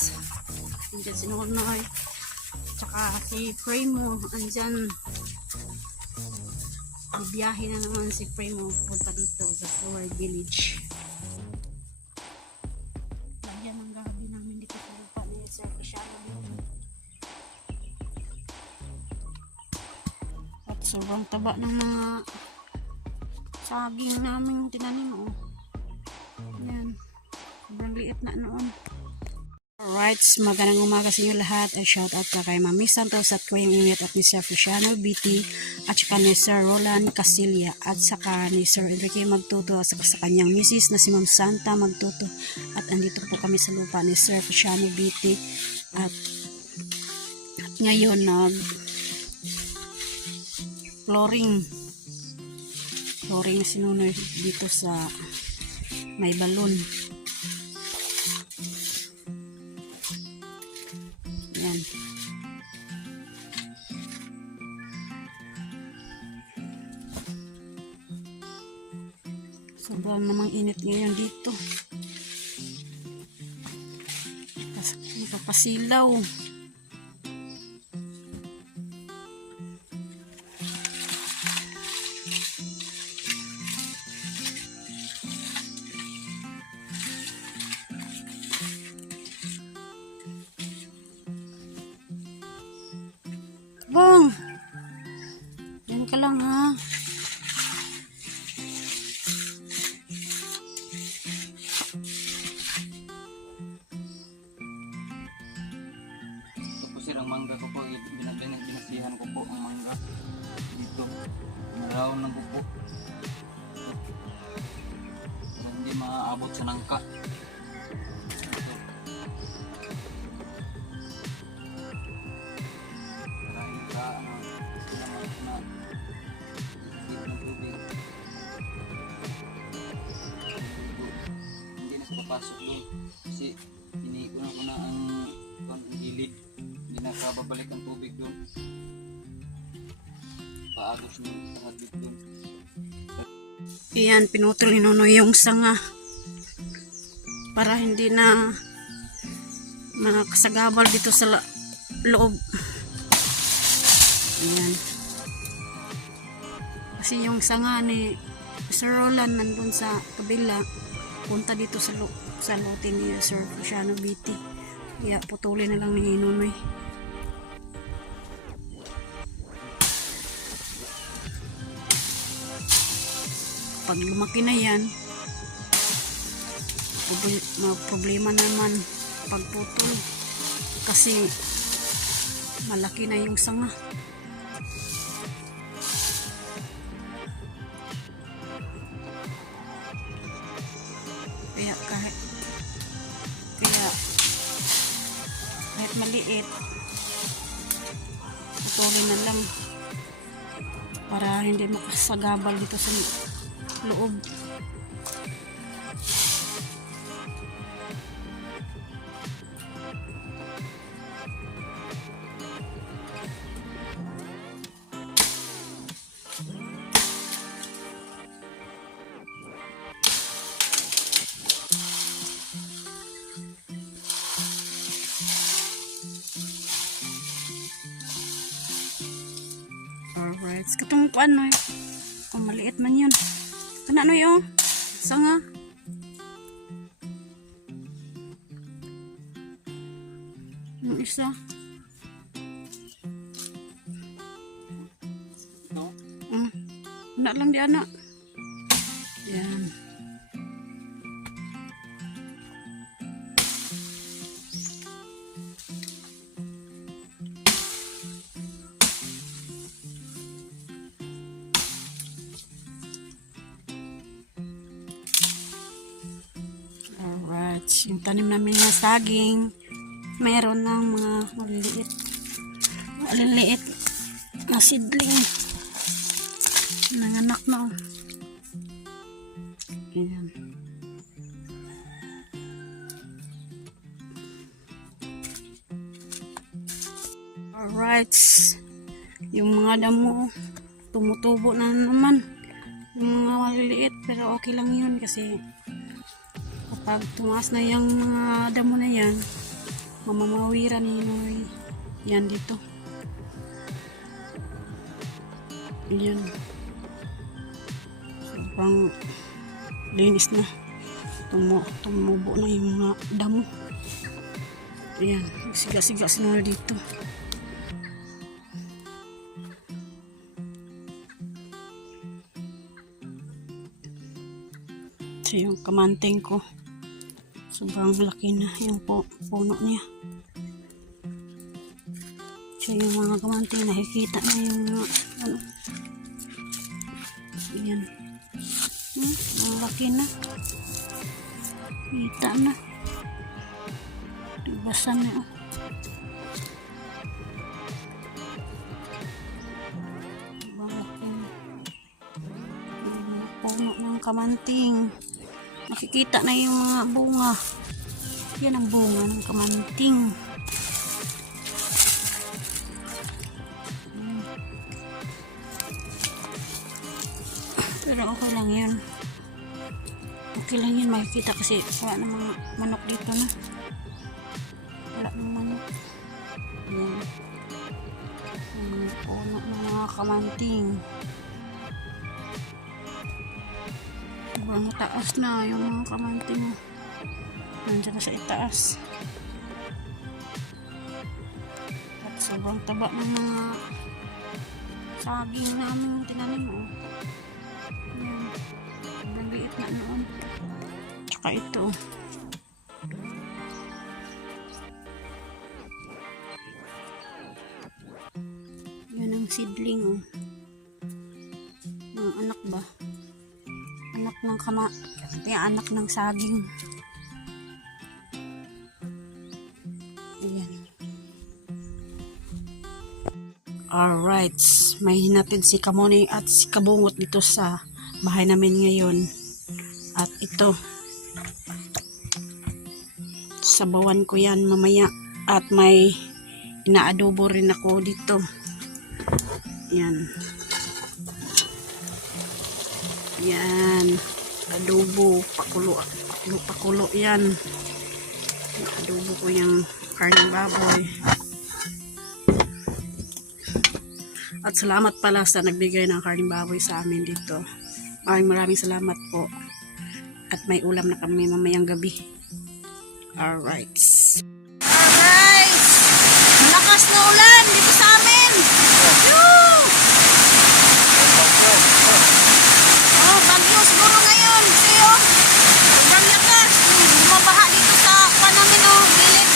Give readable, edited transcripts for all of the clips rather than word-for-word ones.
guys. Andyan si Nonoy. Tsaka si Primo. Andyan. Bibiyahe na naman si Primo punta dito sa Flower Village. Lagyan ng gabi namin dito sa lupa ni Sir Cristiano. At sobrang taba ng mga saging namin tinanim. Oh. Yan. Sobrang liit na noon. Alright, magandang umaga sa inyo lahat. Ay shout out na kay Mami Santos at Kuya Init at ni Sir Cristiano BT at saka ni Sir Roland Casilia at saka ni Sir Enrique Magtuto at saka sa kanyang misis na si Ma'am Santa Magtuto. At andito po kami sa lupa ni Sir Cristiano BT at ngayon flooring na sinunoy dito sa may balon. Yan. Sobrang namang init ngayon dito. Nakapasilaw. Bang! Yan ka lang ha. Ito po sir, ang mangga ko po, binasihan ko po ang mangga dito. Naraon lang po po. Para hindi maaabot sa nangka. Ito. Para hindi ka na dito ng tubig. Hindi na papasok doon kasi iniikunan ko na ang gilid. Hindi na kababalik ang tubig doon. Paagos nyo kahaglit doon. Iyan, pinutol ni Nonoy yung sanga para hindi na makasagabal dito sa loob. Ayan. Kasi yung sanga ni Sir Roland nandun sa kabila, punta dito sa lote ni Sir Cristiano BT. Kaya putulin na lang ni Nonoy. Pag lumaki na yan, problema naman pagputol kasi malaki na yung sanga. Kaya kahit maliit, putulin na lang para hindi makasagabal dito sa loob. Alright, katong kuan no. Kung maliit man yun. Kana no yung sanga. Yung isa. No? Wala lang di anak. Yan. Alright, yung tanim namin na saging, mayroon ng mga maliliit na seedling. Nanganak na. Ayan. Alright, yung mga damo tumutubo na naman. Yung mga maliliit, pero okay lang yun kasi kapag tumaas na yung mga damo na yan, mamamawiran ni yan dito. Yan. Sobrang linis na. Tumubo na yung mga damo. Ayan, siga-siga sila dito. So, yung kamanting ko, sobrang laki na yung puno niya. So, yung mga kamanting, nakikita na yung mga, ano, ayan. Ang laki na. Kita na. Basa na, oh. Ang laki na. Puno ng kamanting. Nakikita na yung mga bunga. Yan ang bunga ng kamanting. Pero okay lang yan. Okay lang yan makikita kasi wala na mga manok dito na. Wala ng manok. Yan. Puno ng mga kamanting. Sobrang taas na yung mga kamanting. Nandiyan na sa itaas. At sobrang taba ng mga saging namin tinanim. Oh. Yan. Sobrang liit na noon. Tsaka ito. Yan ang seedling. Oh. Mga anak ba? Anak ng anak ng saging. Ayan. Alright. May hinatid si Kamoni at si Kabungot dito sa bahay namin ngayon. At ito. Sabawan ko yan mamaya. At may inaadobo rin ako dito. Yan. Yan, adobo, pakulo yan. Adobo ko yung karneng baboy. At salamat pala sa nagbigay ng karneng baboy sa amin dito. Maraming salamat po. At may ulam na kami mamayang gabi. Alright. Alright! Malakas na ulan dito sa amin! Bagyo siguro ngayon kasi sobrang lakas. Bumabaha dito sa namin gilid.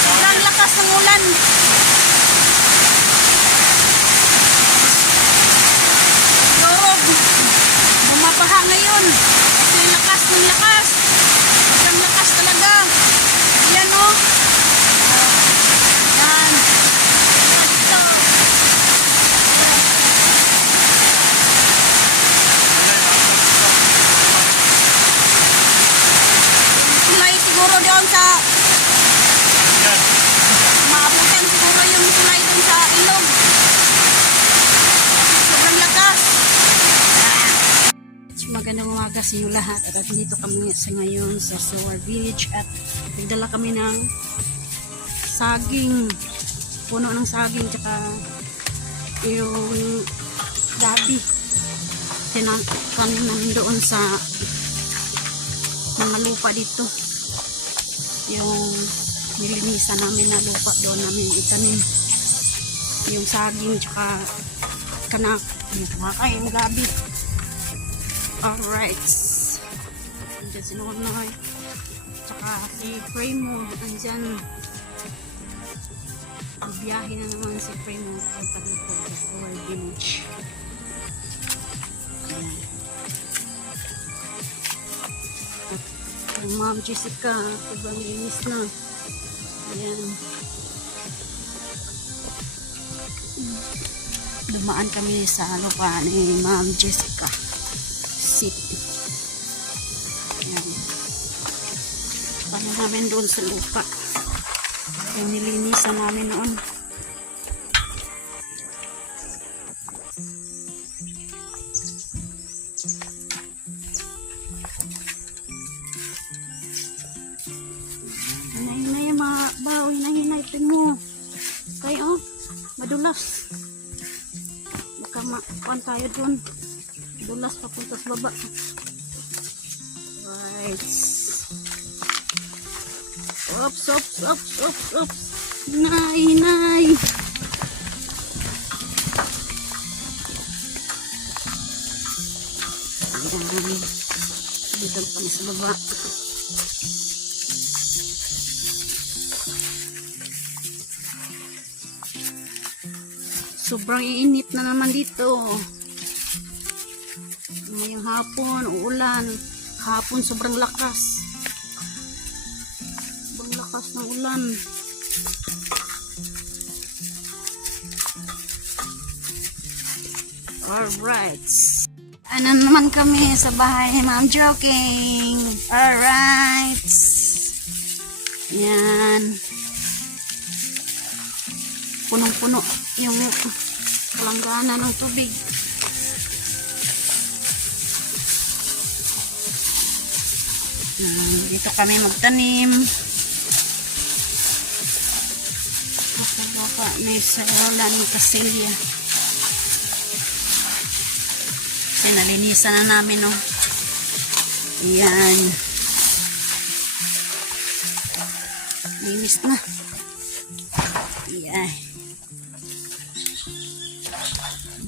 Sobrang lakas ng ulan. Siguro bumabaha ngayon kasi lakas ng lakas. Sobrang lakas talaga. Yan o. Yan. Siguro doon sa maabutan siguro yung tulay doon sa ilog. Sobrang lakas. Magandang umaga sa inyo lahat. At dito kami sa ngayon sa Soar Village at nagdala kami ng saging, puno ng saging tsaka yung gabi. Tinanim namin doon sa mga lupa dito. Yung nilinisan namin na lupa doon namin itanim yung saging tsaka kanak yung gabi. Alright, andyan si Nonoy tsaka si Primo andyan. Biyahe na naman si Primo punta dito sa Soar Village. Yung Ma'am Jessica, sobrang linis na. Ayan. Dumaan kami sa lupa ni Ma'am Jessica City. Ayan. Paano namin doon sa lupa. Yung nilinisan namin noon. naman tayo dun. Dulas papunta sa baba. Right. Oops, oops, oops, oops, oops. Nay, nay. Ayan. Dito kami sa baba. Sobrang init na naman dito. Ngayong hapon, uulan. Hapon, sobrang lakas. Sobrang lakas ng ulan. Alright. Ano naman kami sa bahay ni Ma'am Joking. Alright. Yan. Punong-puno yung palanggana ng tubig. Dito kami magtanim. Sa baba may sarolan ng kasilya. Kasi nalinisan na namin, no. Ayan. Linis na. Ayan.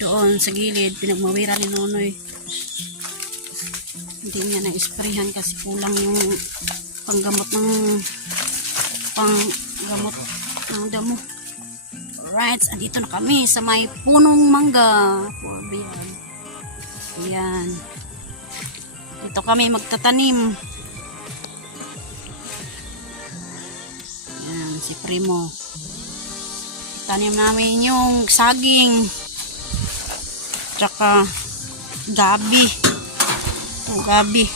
Doon sa gilid, pinagmawira ni Nonoy. Hindi niya na-sprayhan kasi kulang yung panggamot ng damo. Alright, andito na kami sa may punong mangga. Ayan. Dito kami magtatanim. Ayan, si Primo. Tanim namin yung saging. Tsaka gabi. Ito, gabi.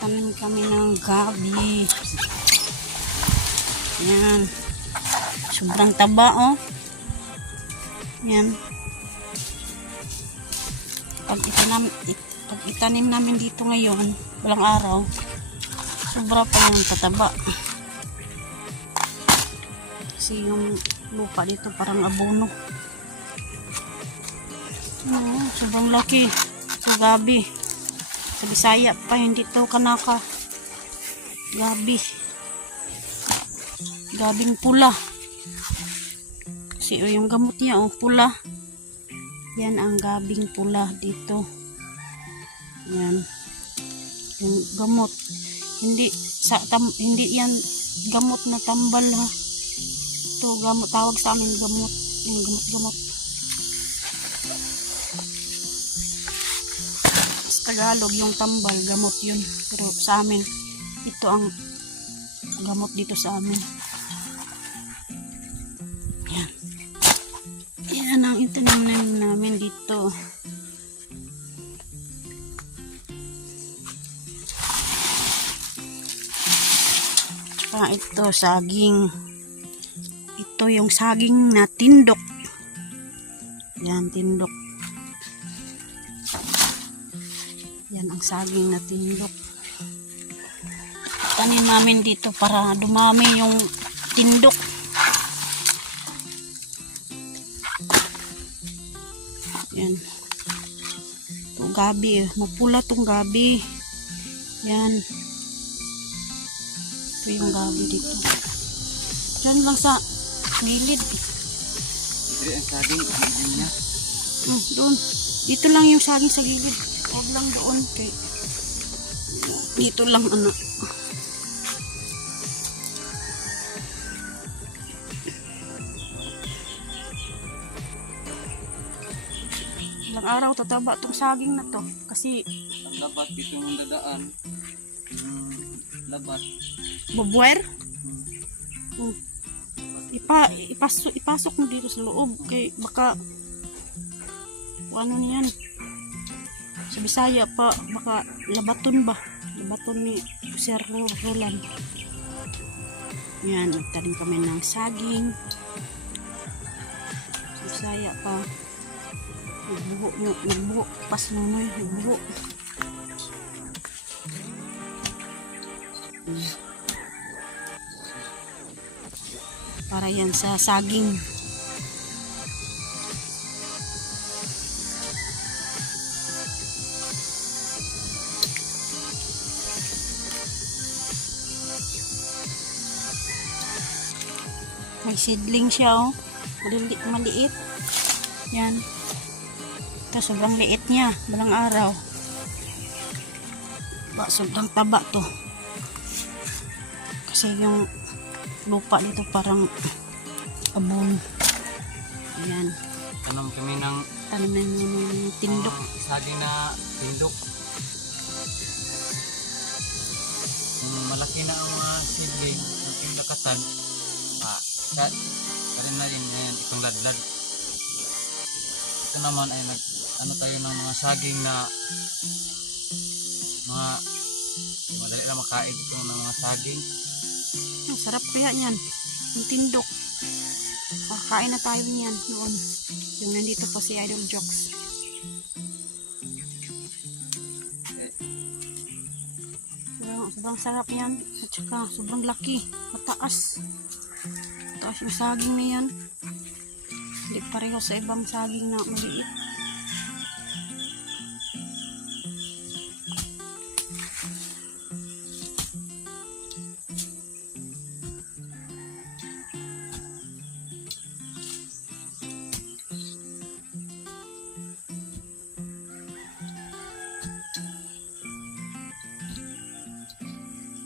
Tanim kami ng gabi. Yan. Sobrang taba, oh. Yan. Pag itanim namin dito ngayon, walang araw, sobra pa yung tataba. Kasi yung lupa dito parang abono. Sobrang laki. So, gabi. Sa Bisaya pa, hindi to kanaka. Gabi. Gabing pula. Kasi yung gamot niya, pula. Yan ang gabing pula dito. Yan. Yung gamot. Hindi yan gamot na tambal, ha. Ito, gamot. Tawag sa amin gamot. Yung gamot. Tagalog yung tambal, gamot yun. Pero sa amin, ito ang gamot dito sa amin. Yan. Yan ang itanim namin dito. Tsaka ito, saging. Ito yung saging na tindok. Yan, tindok. Yan ang saging na tindok. Tanim namin dito para dumami yung tindok. Yan. Ito gabi. Mapula tong gabi. Yan. Ito yung gabi dito. Diyan lang sa gilid. Ito ang saging. Saging niya. Doon. Dito lang yung saging sa gilid. Huwag lang doon. Okay. Dito lang, anak. Ilang araw tataba itong saging na to. Kasi Ang labat dito ng dadaan. Labat. bubuer. Ipasok mo dito sa loob. Kay baka ano niyan. Sa Bisaya pa, baka labaton ba? Labaton ni Sir Roland. Yan, nagtanim kami ng saging. Sa Bisaya pa. Nagbuho, pas Nonoy, nagbuho. Para yan sa saging. May seedling siya oh. Maliit. Yan. Ito sobrang liit niya. Balang araw. Sobrang taba to. Kasi yung lupa dito parang abono. Ayan. Tanom kami ng Tanim na yung tindok. saging na tindok. Kung malaki na ang mga seedling, ang lakatan, karin na rin yan, itong ladlad. Ito naman ay ano tayo ng mga saging na mga madali na makain ito ng mga saging. Ang sarap kaya yan. Yung tindok. Kakain na tayo niyan noon. Yung nandito pa si Idol Jokes. Sobrang sarap yan. At saka sobrang laki. Mataas. Mataas yung saging na yan. Hindi pareho sa ibang saging na maliit.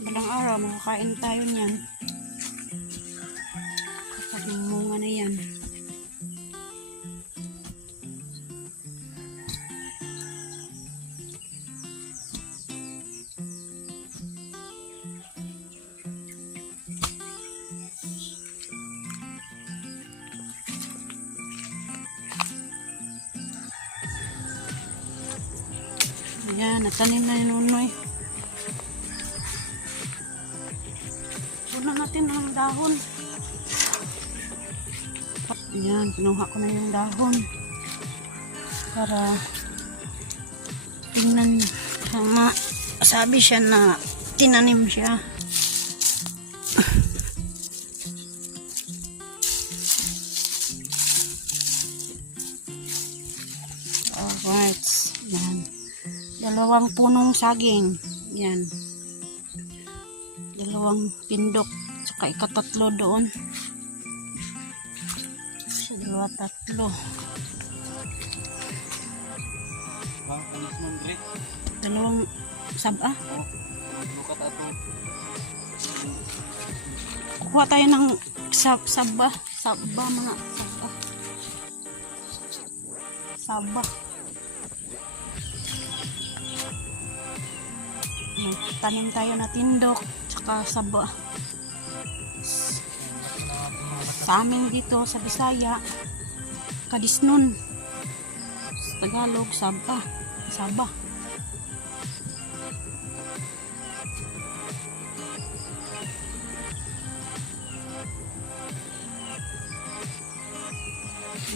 Balang araw, makakain tayo niyan. Kapag yung munga na yan. Ayan, natanim na ni Nunoy. Puno natin ang dahon. Ayan, pinuha ko na yung dahon. Para tingnan niyo. Sabi siya na tinanim siya. Alright. Yan. Dalawang punong saging. Yan. Dalawang pindok. Saka ikatatlo doon. Sa dalawa, tatlo. Panis mong grit. Dalawang saba. Lukat ato. Kuha tayo ng saba. Saba, mga saba. Saba. Tanim tayo na tindok. Tsaka saba. Sa amin dito sa Bisaya, kadisnon. Sa Tagalog, saba. Saba.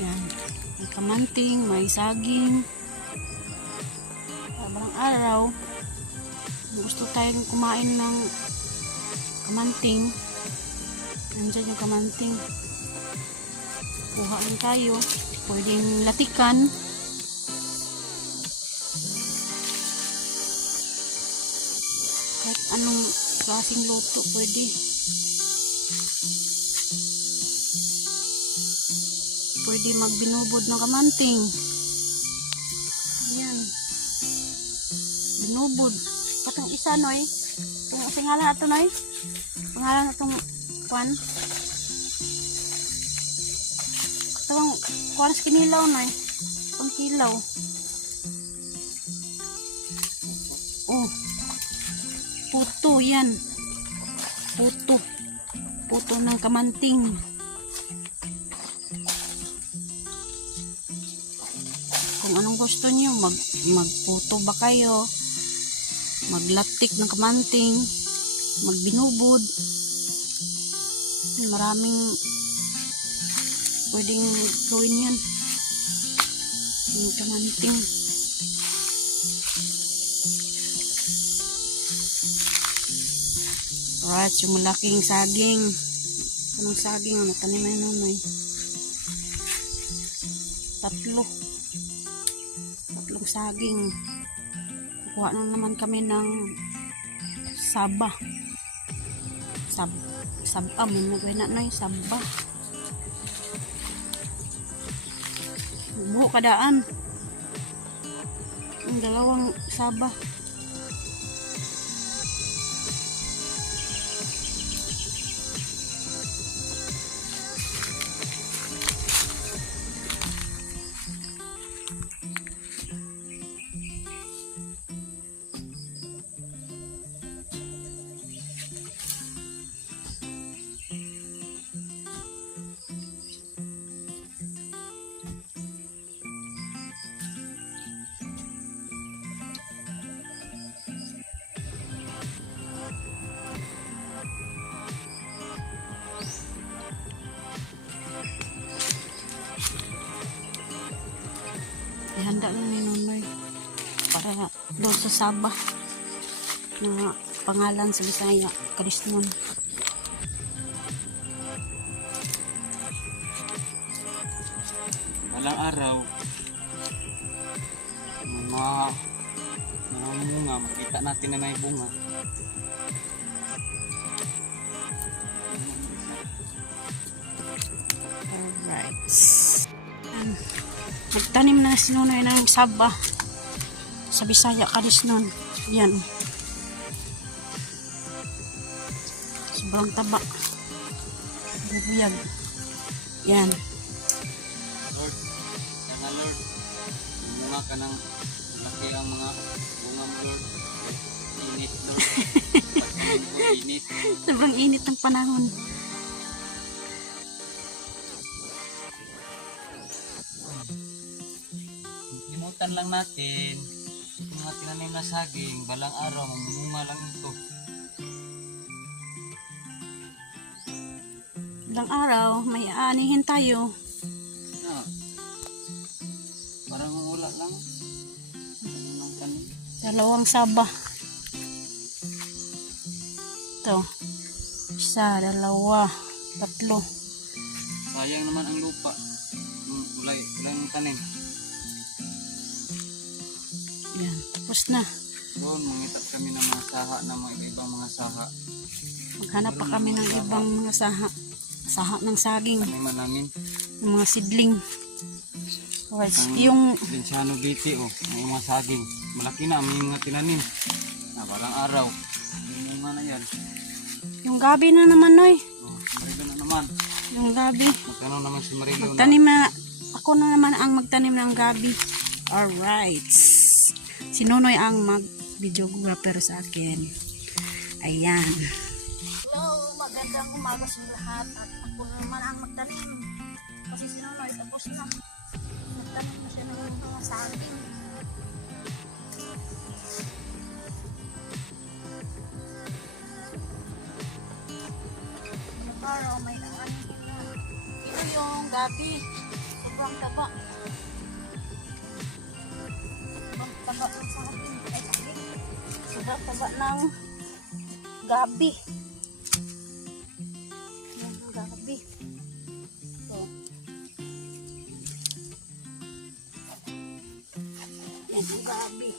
Yan. May kamanting, may saging. Parang araw, gusto tayong kumain ng kamanting. Nandiyan yung kamanting. Kuha lang tayo. Pwedeng latikan. Kahit anong klaseng luto pwede. Pwede magbinubod ng kamanting. Yan. Binubod. Katong isa, Noy. Itong singalan na ito, Noy. Pangalan na itong kwan. Itong kwan sa kinilaw, Noy. Itong kilaw. Oh. Puto, yan. Puto. Puto ng kamanting. Kung anong gusto niyo, magputo ba kayo, maglatik ng kamanting, magbinubod. Maraming pwedeng gawin yan. Yung kamanting. Alright, yung malaking saging. Anong saging ang natanim na Nonoy? Tatlong saging. Kukuha na naman kami ng saba. Saba mo na gawin na Noy, saba. Buo kadaan. Ang dalawang saba. Ihanda lang ni Nonoy para doon sa saba na pangalan sa Bisaya, Kadisnon. Walang araw, mga bunga, makita natin na may bunga. Alright. Nagtanim na si Nonoy ng saba sa Bisaya, Kadisnon. Yan. Sobrang taba. Bubuyag. Yan. Lord, sana Lord, bunga ka ng laki ang mga bunga mo Lord. Init Lord. Pagkain ko init. Sobrang init ng panahon. Limutan lang natin yung mga tinanim na saging, balang araw, mamunga lang ito. Ilang araw, may aanihin tayo. Na, parang wala lang. Ano lang tanim. Dalawang saba. Ito. Isa, dalawa, tatlo. Sayang naman ang lupa. Ulay ang tanim. Yan, tapos na. Doon, mangitap kami ng mga saha, ng mga ibang mga saha. Maghanap pa kami ng ibang mga saha. Saha ng saging. Taniman namin. Yung mga sidling. Alright, yung Linciano biti, oh, may mga saging. Malaki na, may mga tinanim. Na, parang araw. May mga na yan. yung gabi na naman, Noy. Oh, si Marilo na naman. Yung gabi. Magkano naman si Marilo na? Magtanim na. Ako na naman ang magtanim ng gabi. Alright. Si Nonoy ang mag-videographer sa akin. Ayan. Hello, magandang umaga sa lahat. At ako naman ang magtanim. Kasi si Nonoy, tapos na. Magtanim na siya ng mga saging. Pero may naanin na. Ito yung gabi. Sobrang taba. Sobrang taba ng saging. Ay, saging. Sobrang taba ng gabi. Yan ang gabi. Ito. Yan ang gabi.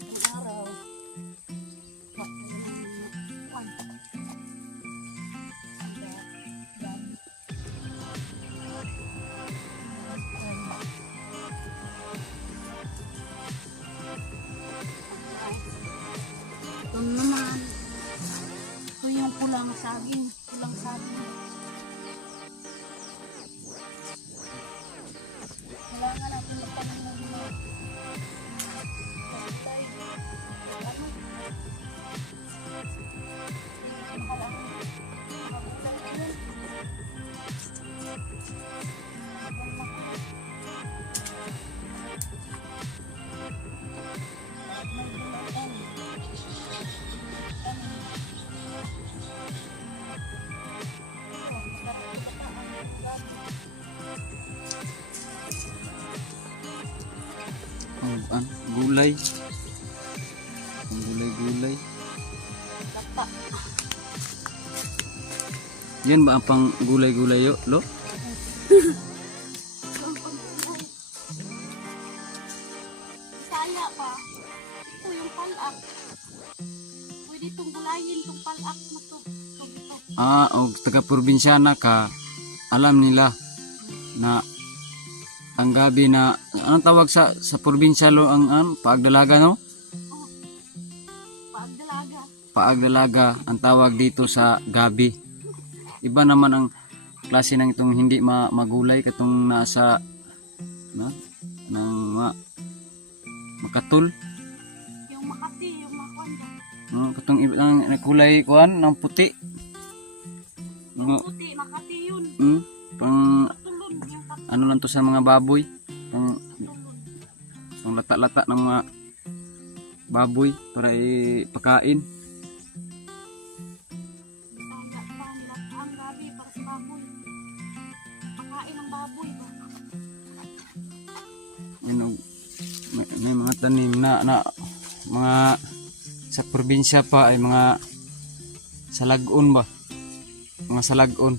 Ang araw. Ito naman. Ito yung pulang saging. Pulang saging. Kailangan natin magtanong ng mga patay. Ano? Mahal ang magulay yun. Sobrang mahal. May bumayan. Gulay. Ang gulay-gulay. Lapa. Yan ba ang pang gulay-gulay yo, lo? Saya pa. Ito yung palak. Pwede itong gulayin, itong palak mo to. Ito. O taga-probinsyana ka, alam nila na ang gabi na, anong tawag sa probinsya lo, ang paagdalaga, no? Pagdalaga. Paagdalaga ang tawag dito sa gabi. Iba naman ang klase ng itong hindi magulay katong nasa ng makatul. Yung Makati, yung Makonda. Katong ang kulay kuan ng puti. Yung puti, Makati yun. Pang Tulon, yung katulon. ano lang to sa mga baboy. Pang lata-lata ng mga baboy para ipakain. Ang gabi para sa baboy. Pakain ng baboy. May mga tanim na mga sa probinsya pa ay mga salagon ba? Mga salagon.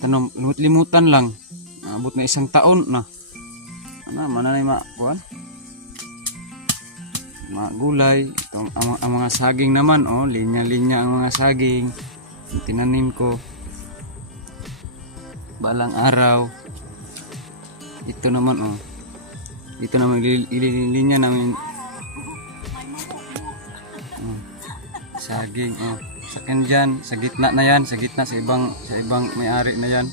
Tanom, limut-limutan lang. Abot na 1 taon na. Mananay kuan? Mga gulay. Ang mga saging naman, linya-linya ang mga saging. Tinanim ko. Balang araw. Ito naman, Ito naman ililinya namin. Saging, sa dyan, sa gitna na yan, sa gitna sa ibang may-ari na yan.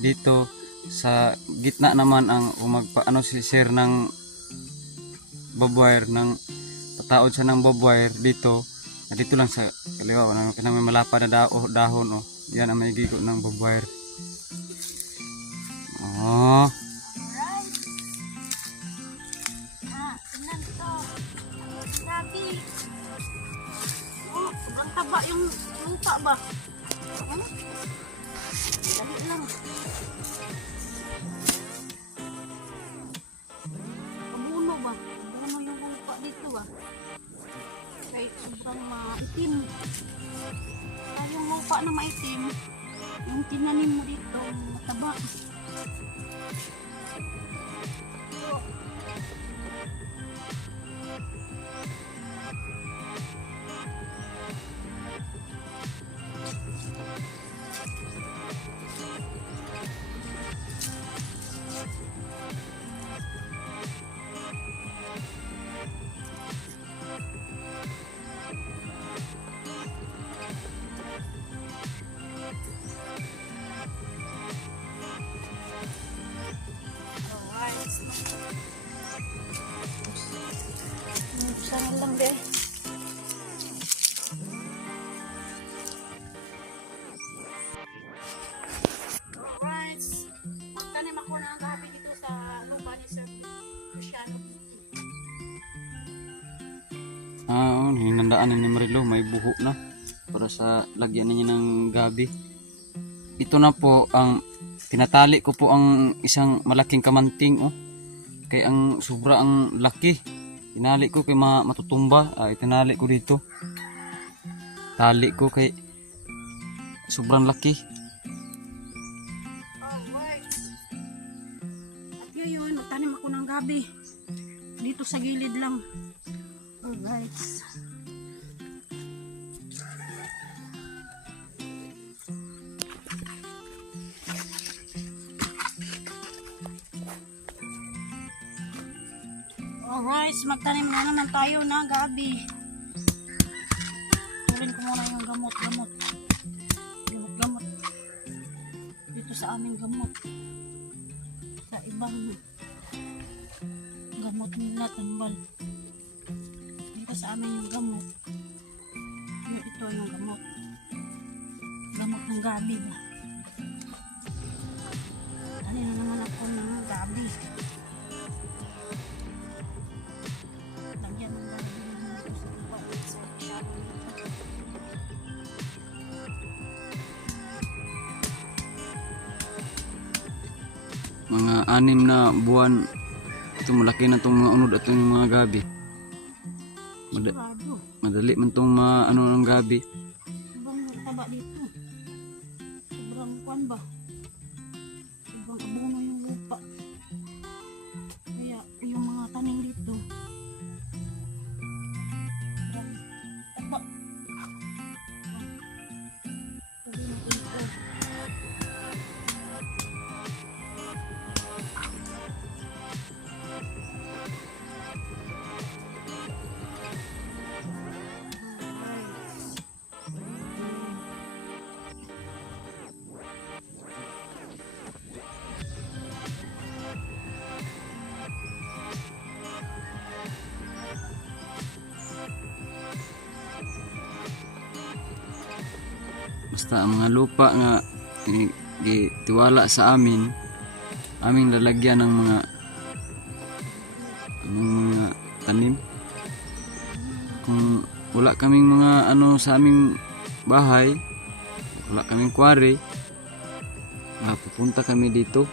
Dito sa gitna naman ang si sir ng bobwire ng pataod siya ng bobwire dito. Dito lang sa kaliwa na may malapad na dahon, Yan ang may gigo ng bobwire. Grabe. Sobrang taba yung lupa ba? Dali lang. Kabuno ba? Kabuno yung lupa dito ba? Kahit sobrang maitim. Yung lupa na maitim, yung tinanim mo dito, mataba. Sana lang be. Alright. Magtanim ako ng gabi dito sa lupa ni Sir Cristiano. Hinandaan ni Marilo, may buho na para sa lagyan niya ng gabi. Ito na po ang tinatali ko po ang isang malaking kamanting, kay ang sobra ang laki. Tinali ko kay matutumba. Itinali ko dito. Tali ko kay sobrang laki. Alright. At ngayon, magtanim ako ng gabi. Dito sa gilid lang. Alright. Alright, magtanim na naman tayo ng gabi. Turin ko muna yung gamot. Dito sa aming gamot. Sa ibang gamot nila, tambal. Dito sa amin yung gamot. Ito yung gamot. Gamot ng gabi ba? Tanim na naman ako ng gabi. Mga 6 na buwan. Ito malaki na itong mga unod at yung mga gabi. Sigurado. Madali man itong ng gabi. Ibang taba dito. kuan ba? Ibang abono yung lupa. Kaya yung mga tanim dito. Apa. Sabi natin ito. Basta ang mga lupa nga gitiwala sa amin, aming lalagyan ng mga tanim. Kung wala kaming mga ano sa aming bahay, wala kaming quarry, pupunta kami dito.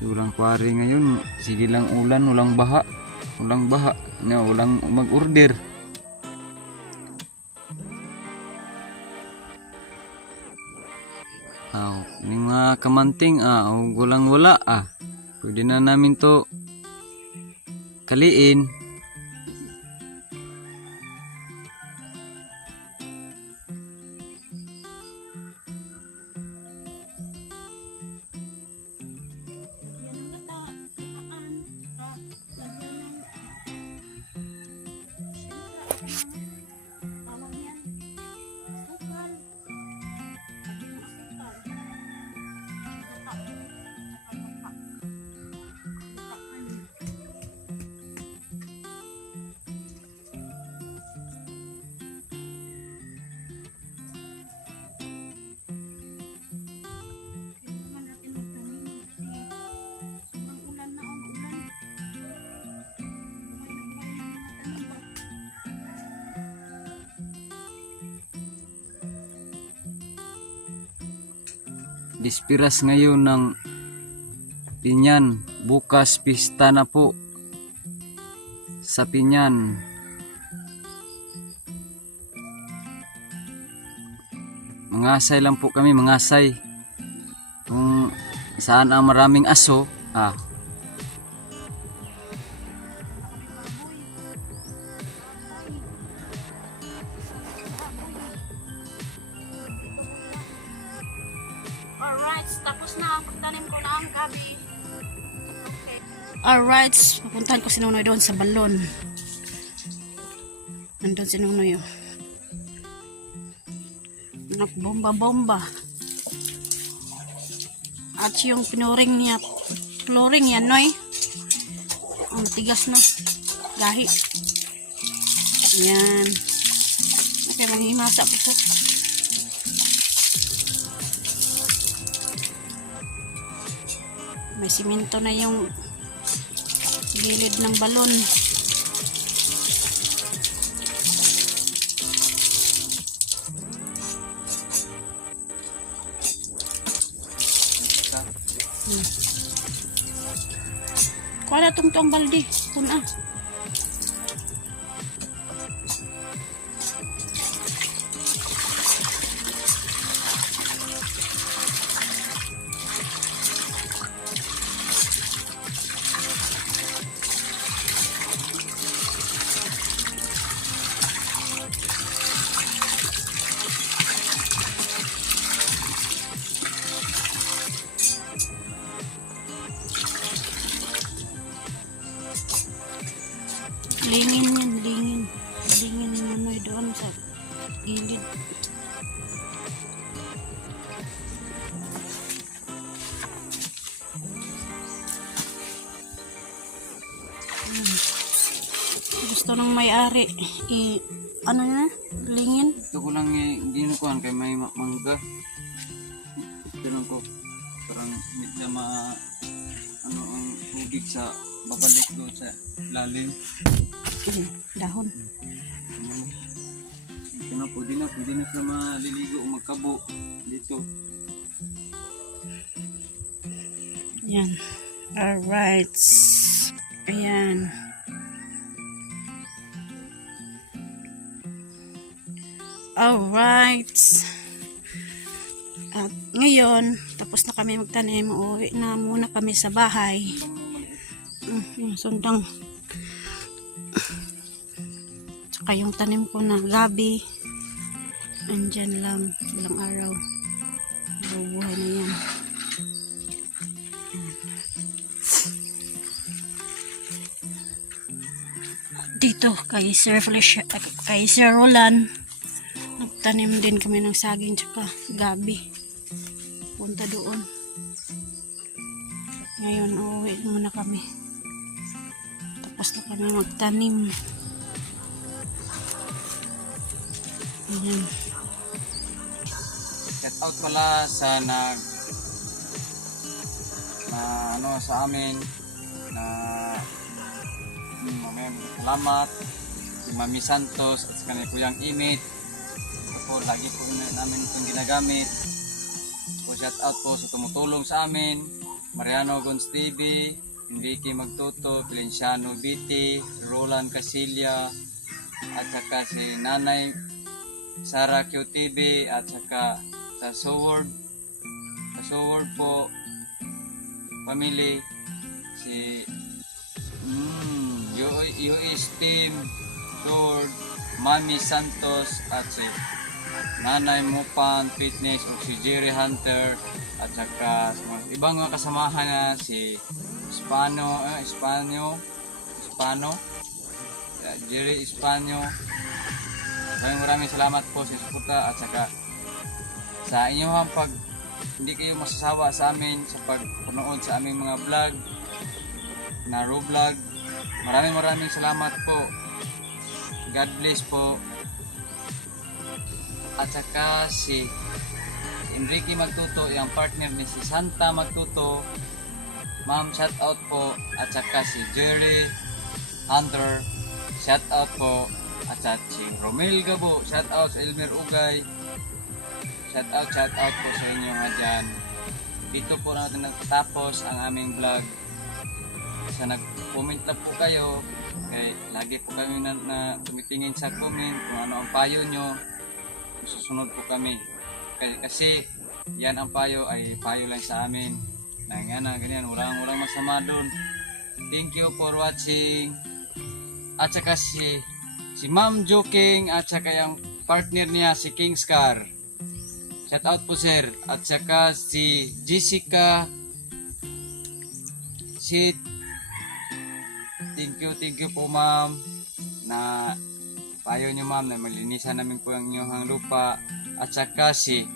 So, walang quarry ngayon, sige lang ulan, walang baha. Walang baha, no, walang mag-order. Yung mga kamanting, walang wala, pwede na namin to kaliin. Dispiras ngayon ng Pinyan, bukas pista na po sa Pinyan. Mangasay lang po kami, mangasay. Kung saan ang maraming aso, Alright, tapos na ang pagtanim ko na ang gabi. Okay. Alright, pupuntahan ko si Nunoy doon sa balon. Nandun si Nunoy. Bomba-bomba. At yung pinuring niya, flooring yan, Noy. Matigas na. Gahi. Yan. Okay, manghimasa po po. May simento na yung gilid ng balon. Kuha na tong baldi. Kuna. Lingin yan, lingin. Lingin ni Nunoy doon sa gilid. Gusto ng may-ari. Ano na? Lingin? Ito ko lang ginukuhan kay may mangga. Ganun ko. Parang medyo ano ang tubig sa babalik doon sa lalim. Dahon. Ito na, pwede na sila maliligo o magkabo dito. Yan. Alright. Ayan. Alright. At ngayon, tapos na kami magtanim, uuwi na muna kami sa bahay. Yung sundang. Tsaka yung tanim ko na gabi, andyan lang, ilang araw. Bubuhay na yan. Dito kay Sir Felicia, kay Sir Roland, nagtanim din kami ng saging tsaka gabi. Punta doon. Ngayon, uuwi muna kami. Tapos na kami magtanim. Ayan. Shout out pala sa sa amin na salamat si Mami Santos at sa kanila Kuyang Imit. Po, lagi po namin itong ginagamit. Po, shout out po sa tumutulong sa amin, Mariano Gons TV, Enrique Magtuto, Valenciano BT, Roland Casilya, at saka si Nanay Sara QTV, at saka sa Sword po family, si US Team, Sword, Mami Santos, at si Nanay Mupan Fitness, o si Jerry Hunter, at saka sa mga ibang mga kasamahan na si Hispano, Jerry Hispano. Maraming salamat po sa suporta, at saka sa inyong pag hindi kayo masasawa sa amin sa pagpanood sa aming mga vlog na raw vlog. Maraming salamat po. God bless po. At saka si Enrique Magtuto, yung partner ni si Santa Magtuto, ma'am, shout out po. At saka si Jerry Hunter, shout out po. At saka si Romel Gabo, shout out sa Elmer Ugay, shout out po sa inyo nga dyan. Dito po natin nagtatapos ang aming vlog. Sa nag-comment na po kayo, okay, lagi po kami na tumitingin sa comment kung ano ang payo nyo. Susunod po kami. Kasi yan ang payo ay payo lang sa amin. Na ganyan, walang masama doon. Thank you for watching. At saka si Ma'am Joking, at saka yung partner niya si King Scar. Shout out po sir. At saka si Jessica Shit. Thank you po ma'am na payo nyo ma'am na malinisan namin po ang inyong lupa. At saka si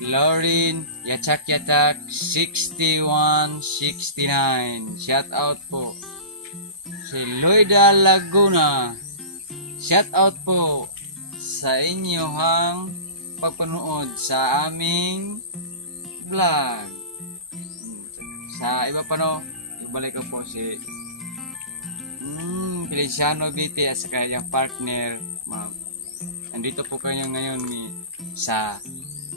Lauren Yatak 6169, shout out po. Si Loida Laguna, shout out po sa inyong pagpanood sa aming vlog. Sa iba pa no, ibalik ko po si Valenciano BT at sa kanyang partner, ma'am. Nandito po kayo ngayon sa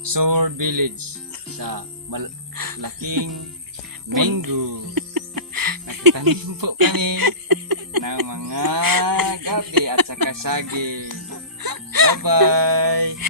Sword Village, sa malaking mango. Nagtanim po kami ng mga gabi at saka saging. Bye-bye!